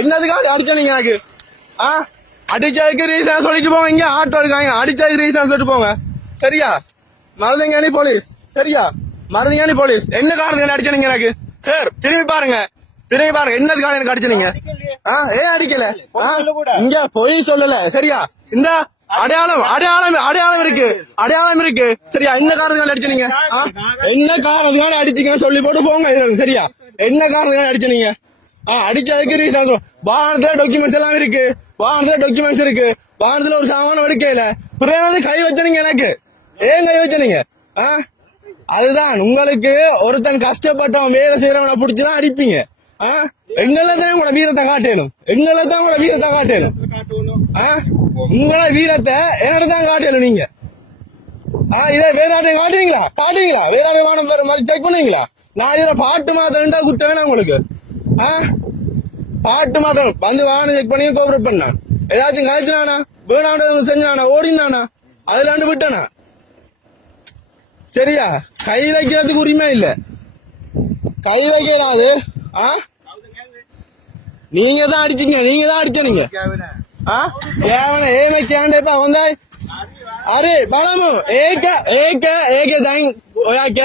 என்னதுக்காக அடிச்ச நீங்க எனக்கு அடிச்சதுக்கு ரீசன் சொல்லிட்டு போங்க. இங்க ஆட்டோ இருக்காங்க, அடிச்சதுக்கு ரீசன் சொல்லிட்டு போங்க. சரியா? மருதங்காணி போலீஸ். சரியா? மருதங்காணி போலீஸ். என்ன காரணம் அடிச்ச நீங்க எனக்கு? சார் திரும்பி பாருங்க, திரும்பி பாருங்க. என்னதுக்காக எனக்கு அடிச்ச நீங்க? ஏன் அடிக்கல? இங்க பொய் சொல்லல. சரியா? இந்த அடையாளம் அடையாளம் அடையாளம் இருக்கு, அடையாளம் இருக்கு. சரியா? என்ன காரணத்துக்காக அடிச்ச நீங்க? என்ன காரணத்துக்காக அடிச்சீங்கன்னு சொல்லி போட்டு போங்க. சரியா? என்ன காரணத்துக்காக அடிச்ச நீங்க? அடிச்சதுக்கு ரீசன் வாகனத்துல டாக்குமெண்ட்ஸ் எல்லாம் இருக்கு, வாகனத்துல டாக்குமெண்ட்ஸ் இருக்கு, வாகனத்துல ஒரு சாமான எடுக்கல. பிறகு வந்து கை வச்சனீங்க எனக்கு. ஏன் கை வச்சனீங்க? அதுதான் உங்களுக்கு ஒருத்தன் கஷ்டப்பட்டவன் வேலை செய்யறவனை பிடிச்சுதான் அடிப்பீங்க. எங்களை தான் உங்களோட வீரத்தை காட்டணும், எங்களை தான் உங்களோட வீரத்தை காட்டணும். உங்களோட வீரத்தை என்னோட தான் காட்டணும். நீங்க இதே வேற ஆட்டையும் காட்டுவீங்களா? காட்டுவீங்களா? வேற ஆடு வானம் வேற மாதிரி செக் பண்ணுவீங்களா? நான் இதுல பாட்டு மாத்திரண்டா குத்த வேணாம் உங்களுக்கு. பாட்டு மாத்திரம் வந்து வாகனம் செக் பண்ணி கோபரேட் பண்ண ஏதாச்சும் காய்ச்சினானா வேணாண்டது செஞ்சானா ஓடினானா அதுல விட்டானா? சரியா? கை வைக்கிறதுக்கு உரிமை இல்ல, கை வைக்கலாது. நீங்க தான் அடிச்சீங்க, நீங்க தான் அடிச்ச. நீங்க ஏமே கேண்டப்பா வந்தா அரே பலமு ஏக ஏக ஏக தாங்க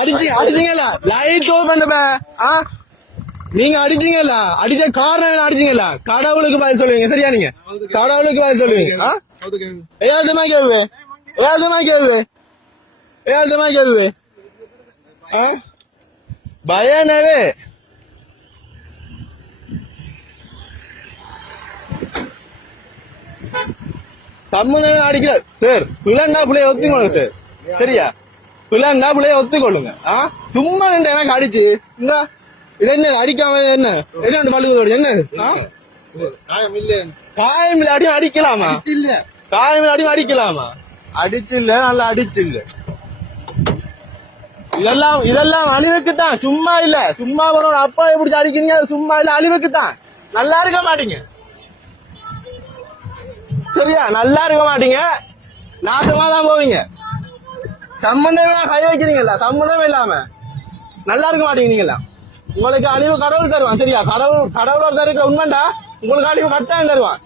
அடிச்சீங்கல்ல லைட் ஓபன் பண்ணப்ப நீங்க அடிச்சீங்கல்ல, அடிச்ச காரணம் அடிச்சீங்கல்ல, கடவுளுக்கு பதில் சொல்லுவீங்க. சரியா? நீங்க கடவுளுக்கு பதில் சொல்லுவீங்க. ஏழுமா கேள்வி, ஏழுமா கேள்வி, ஏழுமா கேள்வி. பயனவே சம்பந்தம் அடிக்கிறார் சார். பிள்ளைன்னா பிள்ளைய ஒத்துக்கொள்ளுங்க சார். சரியா? பிள்ளைன்னா பிள்ளைய ஒத்துக்கொள்ளுங்க. சும்மா ரெண்டு எனக்கு அடிச்சு இது என்ன அடிக்காம என்ன என்ன பழுகு என்ன காயம் இல்ல அடியும் அடிக்கலாமா? காயம் இல்ல அடியும் அடிக்கலாமா? அடிச்சு இல்ல, நல்லா அடிச்சு இல்ல. இதெல்லாம் இதெல்லாம் அழிவுக்குத்தான், சும்மா இல்ல. சும்மா ஒரு அப்பா எப்படி அடிக்கிறீங்க? சும்மா இல்ல, அழிவுக்குத்தான். நல்லா இருக்க மாட்டீங்க. சரியா? நல்லா இருக்க மாட்டீங்க, நாசமா தான் போவீங்க. சம்பந்தமே கை வைக்கிறீங்கல்ல, சம்பந்தமே இல்லாம நல்லா இருக்க மாட்டீங்க. நீங்களா உங்களுக்கு அழிவு கடவுள் தருவான். சரியா? கடவுளோட தருக்க உண்மைண்டா உங்களுக்கு அழிவு கட்டாயம் தருவான்.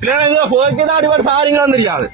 சில நேரம் போய்க்குதான் அடிபாடு சாரிங்களும் தெரியாது.